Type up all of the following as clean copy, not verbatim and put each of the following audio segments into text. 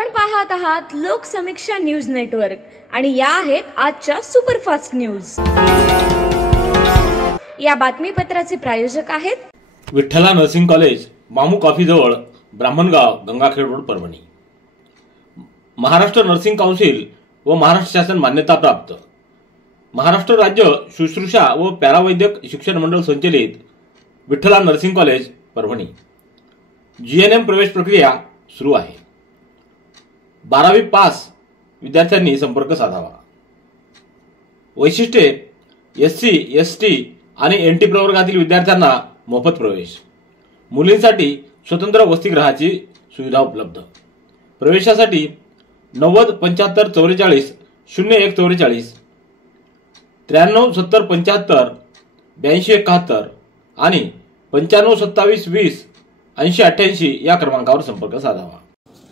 आपण पाहत आहात लोकसमीक्षा न्यूज नेटवर्क आणि या आहेत आजच्या सुपरफास्ट न्यूज। या बातमीपत्राचे प्रायोजक आहेत विठ्ठला नर्सिंग कॉलेज, मामू कॉफी जवळ, Brahmangaon, Gangakhed road, Parbhani. Maharashtra nursing council व महाराष्ट्र शासन मान्यता प्राप्त महाराष्ट्र राज्य शुश्रूषा व पॅरावैद्यक शिक्षण मंडळ संचलित विठ्ठला नर्सिंग कॉलेज, परभणी। जीएनएम प्रवेश प्रक्रिया सुरू आहे। 12वी पास विद्यार्थ्यांनी संपर्क साधावा। वैशिष्ट्ये: एससी, एसटी आणि एनटी प्रवर्गातील विद्यार्थ्यांना मोफत प्रवेश। मुलींसाठी स्वतंत्र वसतिगृहाची सुविधा उपलब्ध। प्रवेशासाठी 90 75 44 01 44 93 70 75 82 71 आणि 95 27 20 80 88 या क्रमांकावर संपर्क साधावा।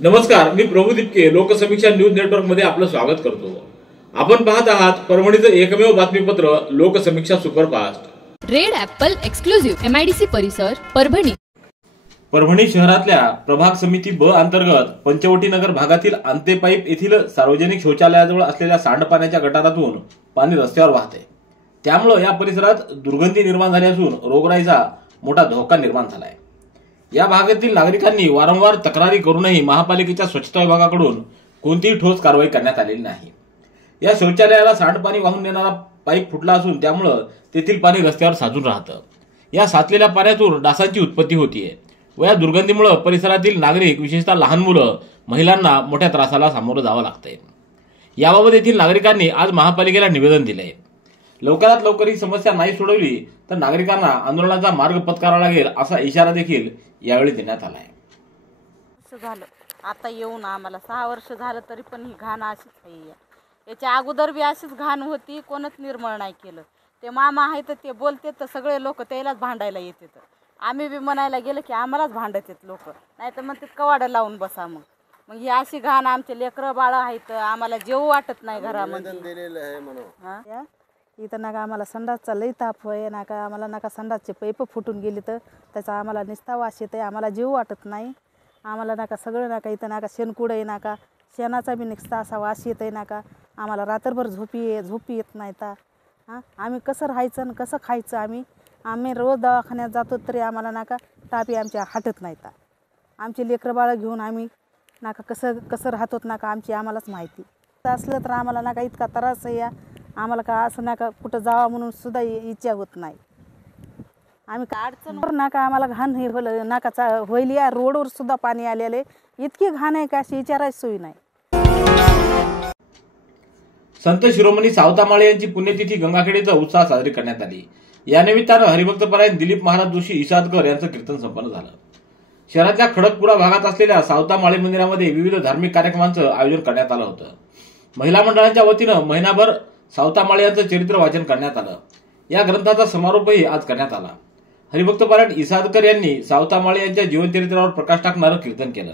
नमस्कार, मी प्रभू दिपके लोकसमीक्षा न्यूज नेटवर्क मध्ये आपलं स्वागत करतो। आपण पाहत आहात परभणीचं एकमेव बातमीपत्र Loksamiksha superfast. Red apple exclusive MIDC परिसर, परभणी। परभणी शहरातल्या प्रभाग समिती ब अंतर्गत पंचवटी नगर भागातील अंतेपाईप येथील सार्वजनिक शौचालयाजवळ असलेल्या सांडपाण्याच्या गटारातून पाणी रस्त्यावर वाहते। त्यामुळे या परिसरात दुर्गंधी निर्माण झाली असून रोगराईचा मोठा धोका निर्माण झाला आहे। या भागातील नागरिकांनी वारंवार तक्रारी करूनही महापालिकेच्या स्वच्छता विभागाकडून कोणतीही ठोस कारवाई करण्यात आलेली नाही। या शौचालयाला सांडपाणी वाहून नेणारा पाईप फुटला असून त्यामुळे तेथील पाणी रस्त्यावर साचून राहतं। या साचलेल्या पाण्यातून डासांची उत्पत्ती होतीये व या दुर्गंधीमुळे परिसरातील नागरिक, विशेषतः लहान मुलं, महिलांना मोठ्या त्रासाला सामोरं जावं लागतंय। याबाबत येथील नागरिकांनी आज महापालिकेला निवेदन दिलंय। लवकरात लवकर ही समस्या नाही सोडवली तर नागरिकांना आंदोलनाचा मार्ग पत्करावा लागेल असा इशारा देखील यावेळी देण्यात आला आहे। झालं आता येऊन आम्हाला 6 वर्ष झालं तरी पण ही घाण अशीच आहे। याच्या अगोदर बी अशीच घाण होती, कोणच निर्मळ नाही केलं। ते मामा आहे तर ते बोलते तर सगळे लोक त्यालाच भांडायला येतात। आम्ही बी म्हणायला गेलं की आम्हालाच भांडतात लोक, नाही तर म्हणतात कवाडं लावून बसा। मग ही अशी घाण आमचे लेकरं बाळ आहेत, आम्हाला जेव वाटत नाही घरामध्ये। इथं नका आम्हाला संडासचा लई ताप होय, नका आम्हाला नका संडासचे पैप फुटून गेली तर त्याचा आम्हाला निस्ता वास येते, आम्हाला जीव वाटत नाही। आम्हाला नका सगळं नका, इथं नका शेणकुड आहे, नका शेणाचा बी निस्ता असा वास येत आहे, नका आम्हाला रात्रभर झोपी येत नाही। तर आम्ही कसं राहायचं आणि कसं खायचं? आम्ही रोज दवाखान्यात जातो तरी आम्हाला नका तापी आमच्या हटत नाही। तर आमची लेकरं बाळं घेऊन आम्ही नका कसं राहतो नका आम्हालाच माहिती असलं तर आम्हाला नका इतका त्रास आहे। आम्हाला का असं नका कुठं जावं म्हणून सुद्धा इच्छा होत नाही। आम्ही का अडचण नका आम्हाला घाण हे नका होईल। या रोडवर सुद्धा पाणी आलेले, इतकी घाण आहे का अशी विचारायची सोय नाही। संत शिरोमणी सावतामाळे यांची पुण्यतिथी गंगाखेड इथं उत्साहात साजरी करण्यात आली। या निमित्तानं हरिभक्तपरायण दिलीप महाराज जोशी इसादकर यांचं कीर्तन संपन्न झालं। शहरातल्या खडकपुरा भागात असलेल्या सावतामाळे मंदिरामध्ये विविध धार्मिक कार्यक्रमांचं आयोजन करण्यात आलं होतं। महिला मंडळांच्या वतीनं महिनाभर सावतामाळे यांचं चरित्र वाचन करण्यात आलं। या ग्रंथाचा समारोपही आज करण्यात आला। हरिभक्तपरायण इसादकर यांनी सावतामाळे यांच्या जीवनचरित्रावर प्रकाश टाकणारं कीर्तन केलं।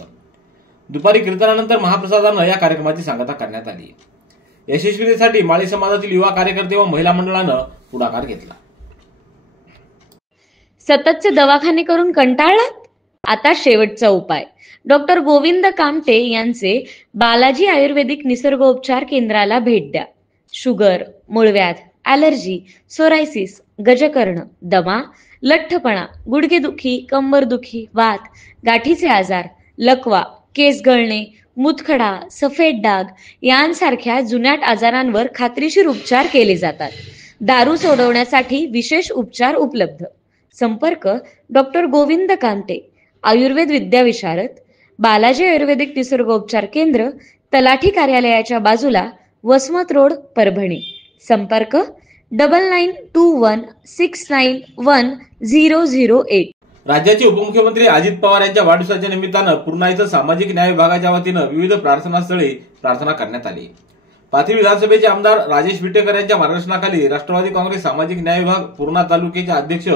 दुपारी कीर्तनानंतर महाप्रसादानं या कार्यक्रमाची सांगता करण्यात आली। यशस्वीतेसाठी माळी समाजातील युवा कार्यकर्ते व महिला मंडळानं पुढाकार घेतला। सततचे दवाखाने करून कंटाळलात? आता शेवटचा उपाय। डॉक्टर गोविंद कामटे यांचे बालाजी आयुर्वेदिक निसर्गोपचार केंद्राला भेट द्या। शुगर, मूळव्याध, ॲलर्जी, सोरायसिस, गजकर्ण, दमा, लठ्ठपणा, गुडघेदुखी, कंबरदुखी, वात, गाठीचे आजार, लकवा, केस गळणे, मुतखडा, सफेद डाग यांसारख्या जुनाट आजारांवर खात्रीशीर उपचार केले जातात। दारू सोडवण्यासाठी विशेष उपचार उपलब्ध। संपर्क डॉक्टर गोविंद कामटे, आयुर्वेद विद्याविशारद, बालाजी आयुर्वेदिक निसर्गोपचार केंद्र, तलाठी कार्यालयाच्या बाजूला, वसमत रोड, परभणी। संपर्क 9921691008। राज्याचे उपमुख्यमंत्री अजित पवार यांच्या वाढदिवसाच्या निमित्तानं पूर्णा इथं सामाजिक न्याय विभागाच्या वतीनं विविध प्रार्थनास्थळी प्रार्थना करण्यात आली। पाथरी विधानसभेचे आमदार राजेश विटेकर यांच्या मार्गदर्शनाखाली राष्ट्रवादी काँग्रेस सामाजिक न्याय विभाग पूर्णा तालुक्याचे अध्यक्ष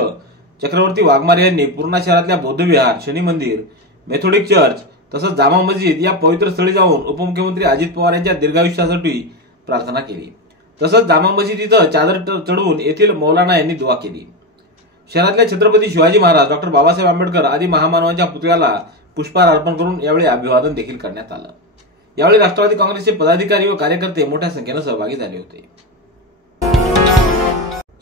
चक्रवर्ती वाघमारे यांनी पूर्णा शहरातल्या बौद्धविहार, शनी मंदिर, मेथोडिक चर्च तसंच जामा मस्जिद या पवित्र स्थळी जाऊन उपमुख्यमंत्री अजित पवार यांच्या दीर्घायुष्यासाठी प्रार्थना केली। तसंच जामा मस्जिद इथं चादर चढवून येथील मौलाना यांनी दुआ केली। शहरातल्या छत्रपती शिवाजी महाराज, डॉक्टर बाबासाहेब आंबेडकर आदी महामानवांच्या पुतळ्याला पुष्पहार अर्पण करून यावेळी अभिवादन देखील करण्यात आलं। यावेळी राष्ट्रवादी काँग्रेसचे पदाधिकारी व कार्यकर्ते मोठ्या संख्येने सहभागी झाले होते.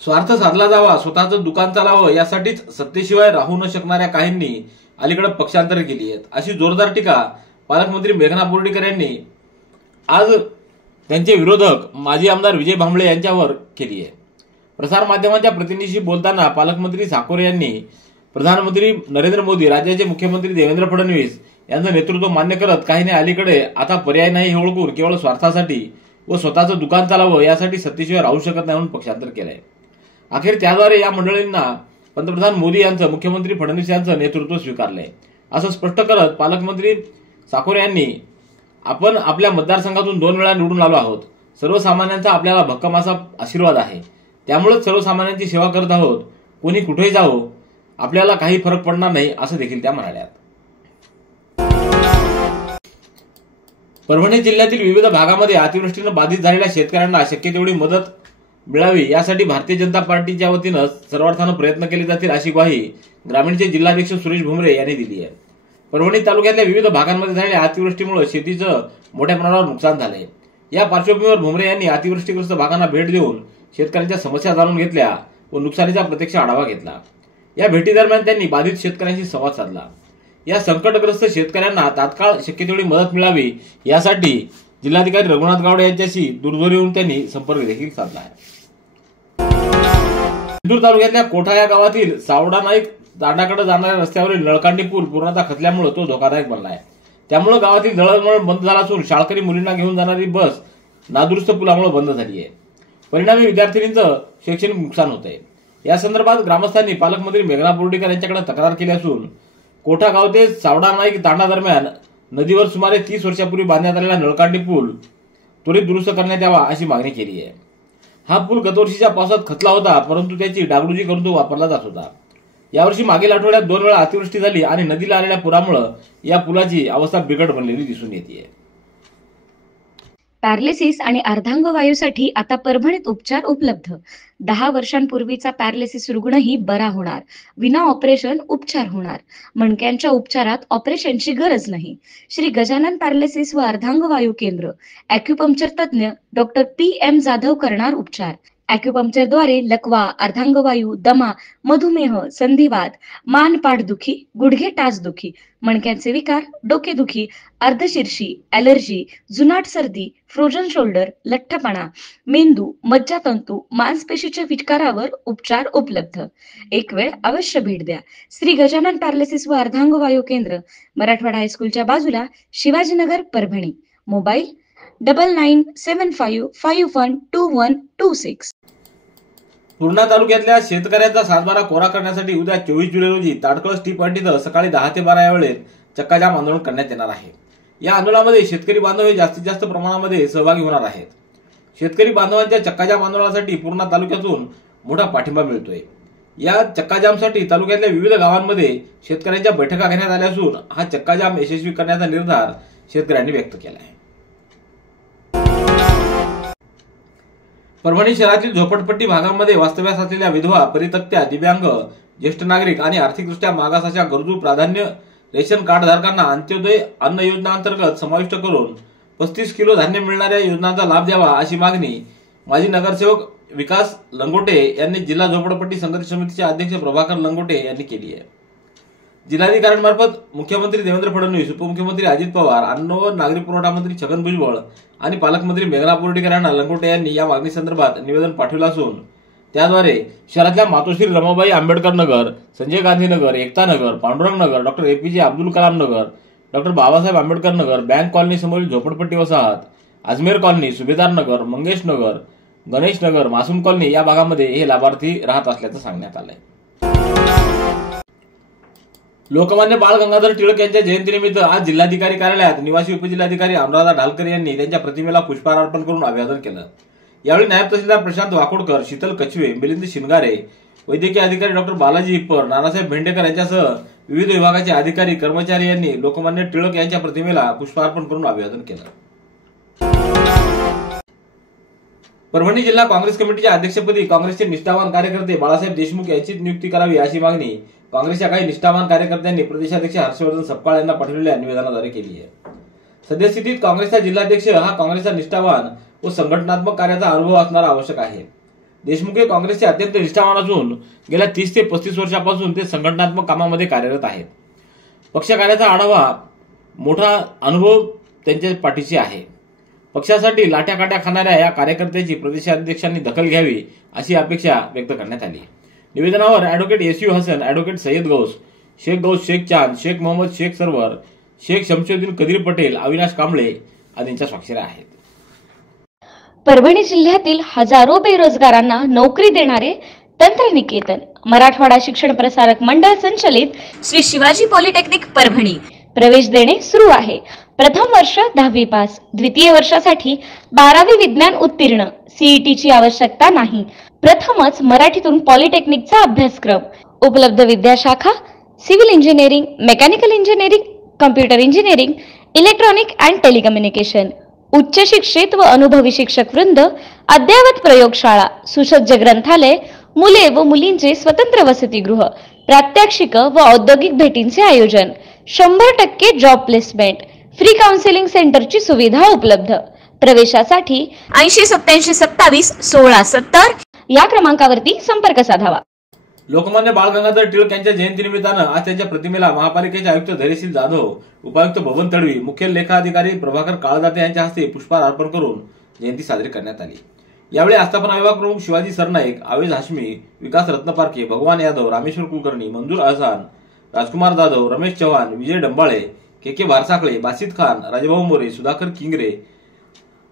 स्वार्थ साधला जावा, स्वतःचं दुकान चालावं यासाठीच सत्तेशिवाय राहू न शकणाऱ्या काहींनी अलीकडे पक्षांतर केली आहेत, अशी जोरदार टीका पालकमंत्री मेघना बोर्डीकर यांनी आज त्यांचे विरोधक माजी आमदार विजय भांबळे यांच्यावर केली आहे. प्रसार माध्यमांच्या प्रतिनिधीशी बोलताना पालकमंत्री साकोरे यांनी प्रधानमंत्री नरेंद्र मोदी, राज्याचे मुख्यमंत्री देवेंद्र फडणवीस यांचं नेतृत्व मान्य करत काहींनी अलीकडे आता पर्याय नाही हे ओळखून केवळ स्वार्थासाठी व स्वतःचं दुकान चालावं यासाठी सत्तेशिवाय राहू शकत नाही म्हणून पक्षांतर केलंय. अखेर त्याद्वारे या मंडळींना पंतप्रधान मोदी यांचं, मुख्यमंत्री फडणवीस यांचं नेतृत्व स्वीकारलंय असं स्पष्ट करत पालकमंत्री साकोरे यांनी आपण आपल्या मतदारसंघातून 2 वेळा निवडून आलो आहोत. सर्वसामान्यांचा आपल्याला भक्कम असा आशीर्वाद आहे. त्यामुळेच सर्वसामान्यांची सेवा करत आहोत. कोणी कुठेही जावो, आपल्याला काही फरक पडणार नाही असं देखील त्या म्हणाल्या. परभणी जिल्ह्यातील विविध भागामध्ये अतिवृष्टीनं बाधित झालेल्या शेतकऱ्यांना शक्य तेवढी मदत मिळावी यासाठी भारतीय जनता पार्टीच्या वतीनं सर्वार्थानं प्रयत्न केले जातील अशी ग्वाही ग्रामीणचे जिल्हाध्यक्ष सुरेश भुमरे यांनी दिली आहे. परभणी तालुक्यातल्या विविध भागांमध्ये झालेल्या अतिवृष्टीमुळे शेतीचं मोठ्या प्रमाणावर नुकसान झालंय. या पार्श्वभूमीवर भुमरे यांनी अतिवृष्टीग्रस्त भागांना भेट देऊन शेतकऱ्यांच्या समस्या जाणून घेतल्या व नुकसानीचा प्रत्यक्ष आढावा घेतला. या भेटीदरम्यान त्यांनी बाधित शेतकऱ्यांशी संवाद साधला. या संकटग्रस्त शेतकऱ्यांना तात्काळ शक्य तेवढी मदत मिळावी यासाठी जिल्हाधिकारी रघुनाथ गावडे यांच्याशी दूरध्वनीवरून त्यांनी संपर्क देखील साधला आहे. इंदूर तालुक्यातल्या कोठा या गावातील सावडा नाईक दांडाकडे जाणाऱ्या रस्त्यावरील नळकांडी पूल पूर्णतः खचल्यामुळे तो धोकादायक बनला आहे. त्यामुळे गावातील दळणवळण बंद झाला असून शाळकरी मुलींना घेऊन जाणारी बस नादुरुस्त पुलामुळे बंद झाली आहे. परिणामी विद्यार्थिनींचं शैक्षणिक नुकसान होत आहे. या संदर्भात ग्रामस्थांनी पालकमंत्री मेघना बोर्डीकर यांच्याकडे तक्रार केली असून कोठा गाव ते सावडा नाईक तांडा दरम्यान नदीवर सुमारे 30 वर्षापूर्वी बांधण्यात आलेला नळकांडी पूल त्वरित दुरुस्त करण्यात यावा अशी मागणी केली आहे. हा पूल गतवर्षीच्या पावसात खचला होता, परंतु त्याची डागडुजी करून तो वापरला जात होता. यावर्षी मागील आठवड्यात 2 वेळा अतिवृष्टी झाली आणि नदीला आलेल्या पुरामुळे या पुलाची अवस्था बिकट बनलेली दिसून येते. पॅरालिसिस आणि अर्धांगवायूसाठी आता परभणीत उपचार उपलब्ध. 10 वर्षांपूर्वीचा पॅरालिसिस रुग्णही बरा होणार. विना ऑपरेशन उपचार होणार. मणक्यांच्या उपचारात ऑपरेशनची गरज नाही. श्री गजानन पॅरालिसिस व अर्धांगवायू केंद्र. ॲक्युपंक्चर तज्ञ डॉक्टर PM जाधव करणार उपचार. ॲक्युपंक्चरद्वारे लकवा, अर्धांगवायू, दमा, मधुमेह, संधिवात, मान पाठदुखी, गुडघे टाचदुखी, मणक्यांचे विकार, डोकेदुखी, अर्धशीर्षी, ॲलर्जी, जुनाट सर्दी, फ्रोजन शोल्डर, लठ्ठपणा, मेंदू, मज्जातंतू, मांसपेशीच्या विकारावर उपचार उपलब्ध. एक वेळ अवश्य भेट द्या. श्री गजानन पॅरालिसिस व अर्धांगवायू केंद्र, मराठवाडा हायस्कूलच्या बाजूला, शिवाजीनगर, परभणी. मोबाईल 9975512126. पूर्णा तालुक्यातल्या शेतकऱ्यांचा सातबारा कोरा करण्यासाठी उद्या 24 जुलै रोजी ताडकळस टी पॉइंट इथं सकाळी 10 ते 12 या वेळेत चक्काजाम आंदोलन करण्यात येणार आहे. या आंदोलनामध्ये शेतकरी बांधव हे जास्तीत जास्त प्रमाणामध्ये सहभागी होणार आहेत. शेतकरी बांधवांच्या चक्काजाम आंदोलनासाठी पूर्णा तालुक्यातून मोठा पाठिंबा मिळतोय. या चक्काजामसाठी तालुक्यातल्या विविध गावांमध्ये शेतकऱ्यांच्या बैठका घेण्यात आल्या असून हा चक्काजाम यशस्वी करण्याचा निर्धार शेतकऱ्यांनी व्यक्त केला आहे. परभणी शहरातील झोपडपट्टी भागांमध्ये वास्तव्यास असलेल्या विधवा, परित्यक्त्या, दिव्यांग, ज्येष्ठ नागरिक आणि आर्थिकदृष्ट्या मागास अशा गरजू प्राधान्य रेशन कार्ड धारकांना अंत्योदय अन्न योजना अंतर्गत समाविष्ट करून 35 किलो धान्य मिळणाऱ्या योजनांचा लाभ द्यावा अशी मागणी माजी नगरसेवक विकास लंगोटे यांनी जिल्हा झोपडपट्टी संघर्ष समितीचे अध्यक्ष प्रभाकर लंगोटे यांनी केली आहे. जिल्हाधिकाऱ्यांमार्फत मुख्यमंत्री देवेंद्र फडणवीस, उपमुख्यमंत्री अजित पवार, अन्न व नागरी पुरवठा मंत्री छगन भुजबळ आणि पालकमंत्री मेघना बोर्डीकर यांना लंगोटे यांनी या मागणीसंदर्भात निवेदन पाठवलं असून त्याद्वारे शहरातल्या मातोश्री रमाबाई आंबेडकर नगर, संजय गांधी नगर, एकता नगर, पांडुरंग नगर, डॉक्टर APJ अब्दुल कलाम नगर, doctor Babasaheb Ambedkar Nagar, bank colony समोरील झोपडपट्टी वसाहत, अजमेर कॉलनी, सुभेदार नगर, मंगेश नगर, गणेश नगर, मासूम कॉलनी या भागामध्ये हे लाभार्थी राहत असल्याचं सांगण्यात आलंय. लोकमान्य बाळ गंगाधर टिळक यांच्या जयंतीनिमित्त आज जिल्हाधिकारी कार्यालयात निवासी उपजिल्हाधिकारी अनुराधा ढालकर यांनी त्यांच्या प्रतिमेला पुष्पहार अर्पण करून अभिवादन केलं. यावेळी नायब तहसीलदार प्रशांत वाकोडकर, शीतल कछवे, मिलिंद शिनगारे, वैद्यकीय अधिकारी डॉक्टर बालाजी हिप्पर, नानासाहेब भेंडेकर यांच्यासह विविध विभागाचे अधिकारी, कर्मचारी यांनी लोकमान्य टिळक यांच्या प्रतिमेला पुष्पार्पण करून अभिवादन केलं. परभणी जिल्हा काँग्रेस कमिटीच्या अध्यक्षपदी काँग्रेसचे निष्ठावान कार्यकर्ते बाळासाहेब देशमुख यांचीच नियुक्ती करावी अशी मागणी काँग्रेसच्या काही निष्ठावान कार्यकर्त्यांनी प्रदेशाध्यक्ष हर्षवर्धन सपकाळ यांना पाठवलेल्या निवेदनाद्वारे केली आहे. सद्यस्थितीत काँग्रेसचा जिल्हाध्यक्ष हा काँग्रेसचा निष्ठावान व संघटनात्मक कार्याचा अनुभव असणारा आवश्यक आहे. देशमुख हे काँग्रेसचे अत्यंत निष्ठावान असून गेल्या 30 ते 35 वर्षापासून ते संघटनात्मक कामामध्ये कार्यरत आहेत. पक्ष कार्याचा आढावा मोठा अनुभव त्यांच्या पाठीशी आहे. पक्षासाठी लाट्याकाट्या खाणाऱ्या या कार्यकर्त्याची प्रदेशाध्यक्षांनी दखल घ्यावी अशी अपेक्षा व्यक्त करण्यात आली. निवेदनावर advocate SU Hasan, advocate Sayyed Gaus Shaikh Chand, Shaikh Mohammed Shaikh Sarwar, Shaikh Shamshuddin Kadir Patel, Avinash Kamble आदींच्या स्वाक्षऱ्या आहेत. परभणी जिल्ह्यातील हजारो बेरोजगारांना नोकरी देणारे तंत्रनिकेतन मराठवाडा शिक्षण प्रसारक मंडळ संचलित श्री शिवाजी पॉलिटेक्निक परभणी प्रवेश देणे सुरू आहे. प्रथम वर्ष 10वी पास, द्वितीय वर्षासाठी 12वी विज्ञान उत्तीर्ण, CETची आवश्यकता नाही. प्रथमच मराठीतून पॉलिटेक्निकचा अभ्यासक्रम उपलब्ध. विद्याशाखा civil engineering, mechanical engineering, computer engineering, electronic and telecommunication. उच्च शिक्षित व अनुभवी शिक्षक वृंद, अद्ययावत प्रयोगशाळा, सुसज्ज ग्रंथालय, मुले व मुलींचे स्वतंत्र वसतिगृह, प्रात्यक्षिक व औद्योगिक भेटींचे आयोजन, 100% जॉब प्लेसमेंट, फ्री काउन्सिलिंग सेंटरची सुविधा उपलब्ध. प्रवेशासाठी 8087271670 या क्रमांकावरती संपर्क साधावा. लोकमान्य बाळ गंगाधर टिळक यांच्या जयंतीनिमित्तानं आज त्यांच्या प्रतिमेला महापालिकेचे आयुक्त धैर्यशील जाधव, उपायुक्त बबन तडवी, मुख्य लेखाधिकारी प्रभाकर काळदाते यांच्या हस्ते पुष्पहार अर्पण करून जयंती साजरी करण्यात आली. यावेळी आस्थापना विभाग प्रमुख शिवाजी सरनाईक, आवेज हाशमी, विकास रत्नपारखे, भगवान यादव, रामेश्वर कुलकर्णी, मंजूर अहसान, राजकुमार जाधव, रमेश चव्हाण, विजय डंबाळे, KK भारसाखळे, बासित खान, राजभाऊ मोरे, सुधाकर किंगरे,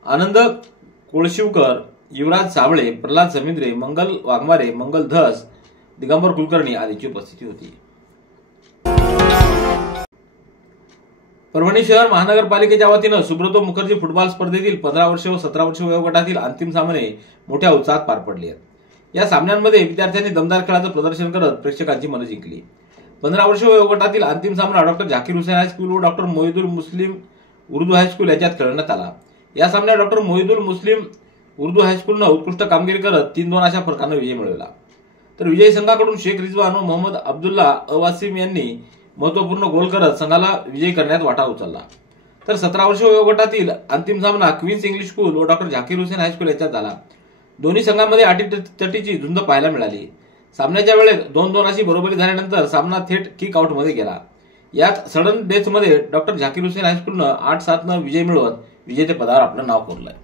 आनंद कोळशिवकर, युवराज साबळे, प्रल्हाद समिंद्रे, मंगल वाघमारे, मंगल धस, दिगंबर कुलकर्णी आदींची उपस्थिती होती. परभणी शहर महानगरपालिकेच्या वतीनं सुब्रतो मुखर्जी फुटबॉल स्पर्धेतील 15 वर्ष व 17 वर्ष वयोगटातील अंतिम सामने मोठ्या उत्साहात पार पडले आहेत. या सामन्यांमध्ये विद्यार्थ्यांनी दमदार खेळाचं प्रदर्शन करत प्रेक्षकांची मनं जिंकली. 15 वर्ष वयोगटातील अंतिम सामना डॉक्टर झाकीर हुसेन हायस्कूल व डॉक्टर मोहिदुल मुस्लिम उर्दू हायस्कूल यांच्यात खेळवण्यात आला. या सामन्यात डॉक्टर मोहिदुल मुस्लिम उर्दू हायस्कूलनं उत्कृष्ट कामगिरी करत 3-2 अशा फरकानं विजय मिळवला. तर विजयी संघाकडून शेख रिजवान व मोहम्मद अब्दुल्ला अवासिम यांनी महत्वपूर्ण गोल करत संघाला विजयी करण्यात वाटा उचलला. तर 17 वर्ष वयोगटातील अंतिम सामना क्वीन्स इंग्लिश स्कूल व डॉक्टर झाकीर हुसेन हायस्कूल यांच्यात झाला. दोन्ही संघांमध्ये अटीतटीची झुंज पाहायला मिळाली. सामन्याच्या वेळेत 2-2 अशी बरोबरी झाल्यानंतर सामना थेट किक आउटमध्ये गेला. यात सडन डेथमध्ये डॉक्टर झाकीर हुसेन हायस्कूलनं 8-7 विजय मिळवत विजेतेपदावर आपलं नाव कोरलंय.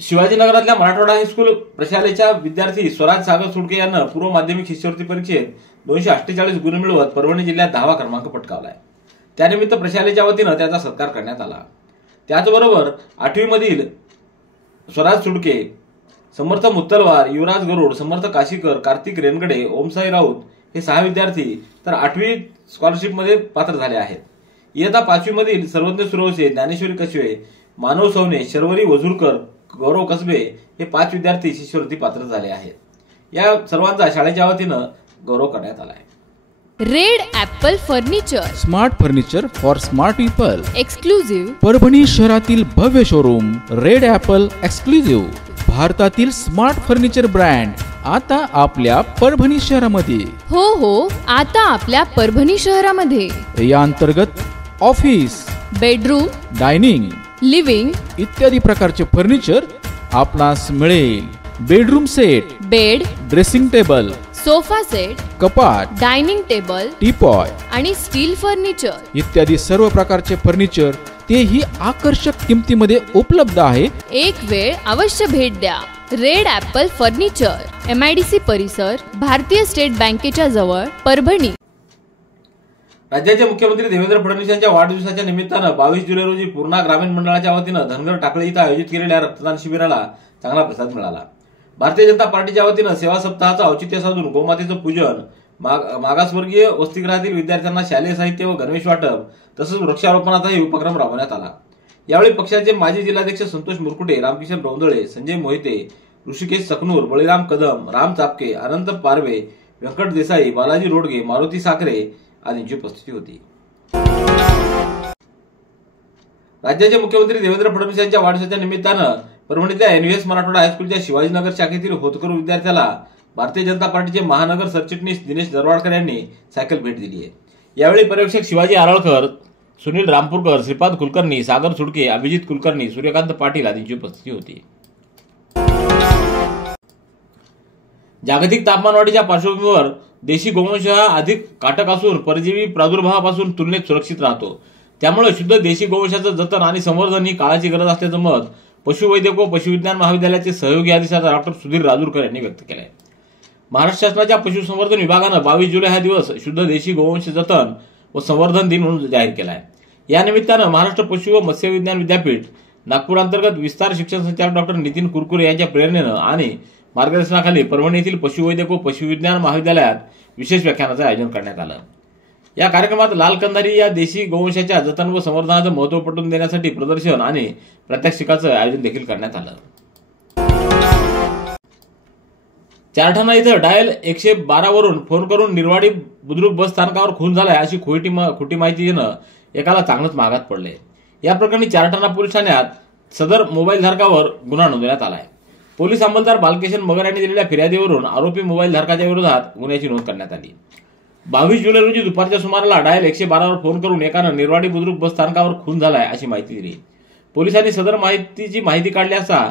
शिवाजीनगरातल्या मराठवाडा हायस्कूल प्रशालेच्या विद्यार्थी स्वराज सागर सुडके यानं पूर्व माध्यमिक शिष्यवृत्ती परीक्षेत 248 गुण मिळवत परभणी जिल्ह्यात 10वा क्रमांक पटकावलाय. त्यानिमित्त प्रशालेच्या वतीनं त्याचा सत्कार करण्यात आला. त्याचबरोबर 8वी मधील स्वराज सुडके, समर्थ मुत्तलवार, युवराज गरुड, समर्थ काशीकर, कार्तिक रेनगडे, ओमसाई राऊत हे 6 विद्यार्थी तर 8वी स्कॉलरशिपमध्ये पात्र झाले आहेत. इयत्ता 5वी मधील सर्वज्ञ सुरवसे, ज्ञानेश्वरी कशवे, मानव सवने, शर्वरी वझुरकर, गौरव कसबे हे 5 विद्यार्थी शिष्यवृत्ती पात्र झाले आहेत. या सर्वांचा शाळेच्या वतीनं गौरव करण्यात आला आहे. Red Apple furniture, smart furniture for smart people, exclusive Parbhani शहरातील भव्य शोरूम रेड ॲपल एक्सक्लुझिव्ह, भारतातील स्मार्ट फर्निचर ब्रँड आता आपल्या परभणी शहरामध्ये. हो, आता आपल्या परभणी शहरामध्ये. या अंतर्गत ऑफिस, बेडरूम, डायनिंग, लिव्हिंग इत्यादी प्रकारचे फर्निचर आपणास मिळेल. Bedroom set, bed, dressing table, sofa set, कपाट, डायनिंग टेबल, टीपॉय आणि स्टील फर्निचर इत्यादी सर्व प्रकारचे फर्निचर तेही आकर्षक किमतीमध्ये उपलब्ध आहे. एक वेळ अवश्य भेट द्या. रेड ॲपल फर्निचर, MIDC परिसर, भारतीय स्टेट बँकेच्या जवळ, परभणी. राज्याचे मुख्यमंत्री देवेंद्र फडणवीस यांच्या वाढदिवसाच्या निमित्तानं 22 जुलै रोजी पूर्णा ग्रामीण मंडळाच्या वतीनं धनगर टाकळी इथं आयोजित केलेल्या रक्तदान शिबिराला चांगला प्रतिसाद मिळाला. भारतीय जनता पार्टीच्या वतीनं सेवा सप्ताहाचं औचित्य साधून गोमातेचं पूजन, मागासवर्गीय वसतिगृहातील विद्यार्थ्यांना शालेय साहित्य व गणवेश वाटप तसंच वृक्षारोपणाचाही उपक्रम राबवण्यात आला. यावेळी पक्षाचे माजी जिल्हाध्यक्ष संतोष मुरकुटे, रामकिशन रौंदळे, संजय मोहिते, ऋषिकेश सकनूर, बळीराम कदम, राम चापके, अनंत पारवे, व्यंकट देसाई, बालाजी रोडगे, मारुती साखरे आदींची उपस्थिती होती. राज्याचे मुख्यमंत्री देवेंद्र फडणवीस यांच्या वाढदिवसाच्या निमित्तानं परभणीतल्या NVS मराठवाडा हायस्कूलच्या शिवाजीनगर शाखेतील होतकरू विद्यार्थ्याला भारतीय जनता पार्टीचे महानगर सरचिटणीस दिनेश दरवाडकर यांनी सायकल भेट दिली आहे. यावेळी पर्यवेक्षक शिवाजी आरळकर, सुनील रामपूरकर, श्रीपाद कुलकर्णी, सागर सुडके, अभिजित कुलकर्णी, सूर्यकांत पाटील आदींची उपस्थिती होती. जागतिक तापमानवाढीच्या पार्श्वभूमीवर देशी गोवंश हा अधिक काटक असून परजीवी प्रादुर्भावापासून तुलनेत सुरक्षित राहतो. त्यामुळे शुद्ध देशी गोवंशाचं जतन आणि संवर्धन ही काळाची गरज असल्याचं मत पशुवैद्यक व पशुविज्ञान महाविद्यालयाचे सहयोगी अधिष्ठाता डॉक्टर सुधीर राजूरकर यांनी व्यक्त केलं आहे. महाराष्ट्र शासनाच्या पशुसंवर्धन विभागानं 22 जुलै हा दिवस शुद्ध देशी गोवंश जतन व संवर्धन दिन म्हणून जाहीर केला आहे. या निमित्तानं महाराष्ट्र पशु व मत्स्य विज्ञान विद्यापीठ नागपूर अंतर्गत विस्तार शिक्षण संचालक डॉक्टर नितीन कुरकुरे यांच्या प्रेरणेनं आणि मार्गदर्शनाखाली परभणी येथील पशुवैद्यक व पशुविज्ञान महाविद्यालयात विशेष व्याख्यानाचं आयोजन करण्यात आलं. या कार्यक्रमात लाल कंधारी या देशी गोवंशाच्या जतन व संवर्धनाचं महत्त्व पटवून देण्यासाठी प्रदर्शन आणि प्रात्यक्षिकाचं आयोजन देखील करण्यात आलं. चारठाणा इथं डायल 112 वरून फोन करून निर्वाडी बुद्रुक बस स्थानकावर खून झालाय अशी खोटी माहिती देणं एकाला चांगलंच महागात पडले. या प्रकरणी चारठाणा पोलीस ठाण्यात सदर मोबाईल धारकावर गुन्हा नोंदवण्यात आलाय. पोलीस अंमलदार बालकिशन मगर यांनी दिलेल्या फिर्यादीवरून आरोपी मोबाईल धारकाच्या विरोधात गुन्ह्याची नोंद करण्यात आली. 22 जुलै रोजी दुपारच्या सुमाराला डायल 112 वर फोन करून एकानं निर्वाडी बुद्रुक बस स्थानकावर खून झालाय अशी माहिती दिली. पोलिसांनी सदर माहितीची माहिती काढली असता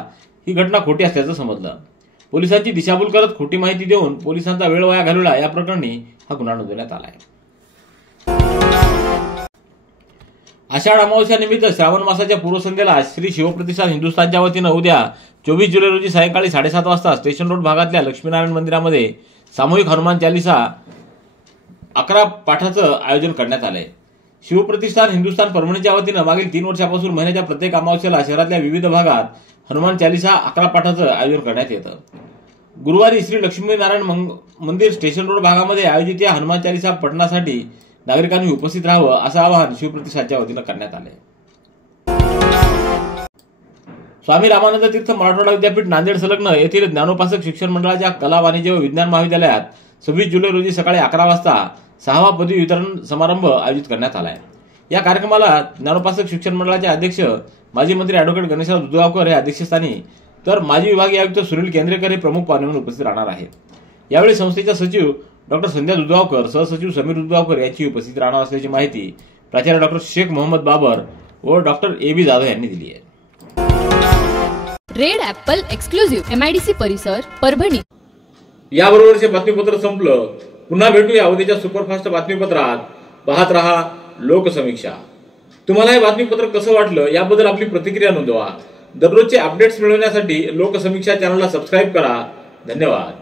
ही घटना खोटी असल्याचं समजलं. पोलिसांची दिशाभूल करत खोटी माहिती देऊन पोलिसांचा वेळ वाया घालवला या प्रकरणी हा गुन्हा नोंदवण्यात आलाय. आषाढ अमावस्यानिमित्त श्रावण मासाच्या पूर्वसंध्येला श्री शिवप्रतिष्ठान हिंदुस्थानच्या वतीनं उद्या 24 जुलै रोजी सायंकाळी 7:30 वाजता स्टेशन रोड भागातल्या लक्ष्मीनारायण मंदिरामध्ये सामूहिक हनुमान चालिसा 11 पाठाचं आयोजन करण्यात आलंय. शिवप्रतिष्ठान हिंदुस्थान परभणीच्या वतीनं मागील 3 वर्षापासून महिन्याच्या प्रत्येक अमावस्येला शहरातल्या विविध भागात हनुमान चालिसा 11 पाठाचं आयोजन करण्यात येतं. गुरुवारी श्री लक्ष्मीनारायण मंदिर स्टेशन रोड भागामध्ये आयोजित या हनुमान चालिसा पठणासाठी नागरिकांनी उपस्थित राहावं असं आवाहन शिवप्रतिष्ठानच्या वतीनं करण्यात आलंय. स्वामी रामानंद तीर्थ मराठवाडा विद्यापीठ नांदेड संलग्न येथील ज्ञानोपासक शिक्षण मंडळाच्या कला, वाणिज्य व विज्ञान महाविद्यालयात 26 जुलै रोजी सकाळी 11 वाजता 6वा पदवी वितरण समारंभ आयोजित करण्यात आलाय. या कार्यक्रमाला ज्ञानोपासक शिक्षण मंडळाचे अध्यक्ष माजी मंत्री ॲडव्होकेट गणेशराव दुधावकर हे अध्यक्षस्थानी तर माजी विभागीय आयुक्त सुनील केंद्रेकर हे प्रमुख पाहुणे म्हणून उपस्थित राहणार आहेत. यावेळी संस्थेच्या सचिव डॉक्टर संध्या दुधावकर, सहसचिव समीर दुधावकर यांची उपस्थित राहणार असल्याची माहिती प्राचार्य डॉक्टर शेख मोहम्मद बाबर व डॉक्टर AB जाधव यांनी दिली आहे. रेड ॲपल एक्सक्लुझिव्ह MIDC परिसर परभणी. याबरोबरचे बातमीपत्र संपलं. पुन्हा भेटूया उद्याच्या सुपरफास्ट बातमीपत्रात. पाहत रहा लोकसमीक्षा. तुम्हाला हे बातमीपत्र कसं वाटलं याबद्दल आपली प्रतिक्रिया नोंदवा. दररोजचे अपडेट्स मिळवण्यासाठी लोकसमीक्षा चॅनलला सबस्क्राईब करा. धन्यवाद.